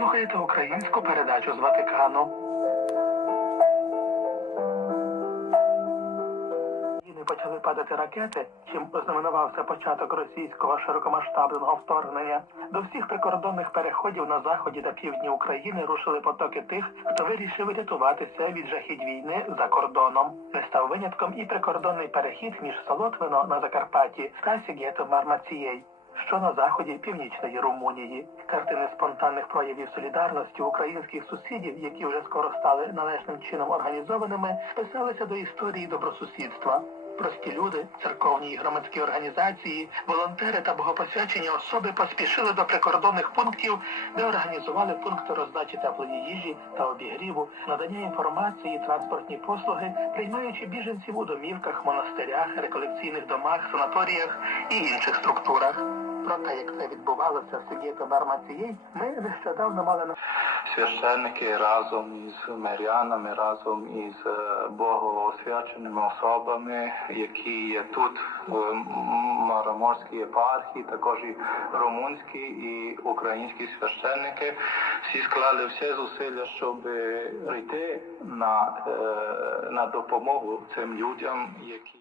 слухаєте українську передачу з Ватикану. Почали падати ракети, чим ознаменувався початок російського широкомасштабного вторгнення. До всіх прикордонних переходів на заході та півдні України рушили потоки тих, хто вирішив рятуватися від жахіть війни за кордоном. Не став винятком і прикордонний перехід між Солотвино на Закарпатті та Сігєто Мармацієй. Що на заході північної Румунії картини спонтанних проявів солідарності українських сусідів, які вже скоро стали належним чином організованими, писалися до історії добросусідства. Прості люди, церковні і громадські організації, волонтери та богопосвячені особи поспішили до прикордонних пунктів, де організували пункти роздачі теплої їжі та обігріву, надання інформації, транспортні послуги, приймаючи біженців у домівках, монастирях, реколекційних домах, санаторіях і інших структурах. Про те, як це відбувалося в суді Мармацієй, ми нещодавно мали на священники разом із мирянами, разом із е, богоосвяченими особами, які є тут в М- Мараморській єпархії, також і румунські і українські священники. Всі склали всі зусилля, щоб йти на, е, на допомогу цим людям, які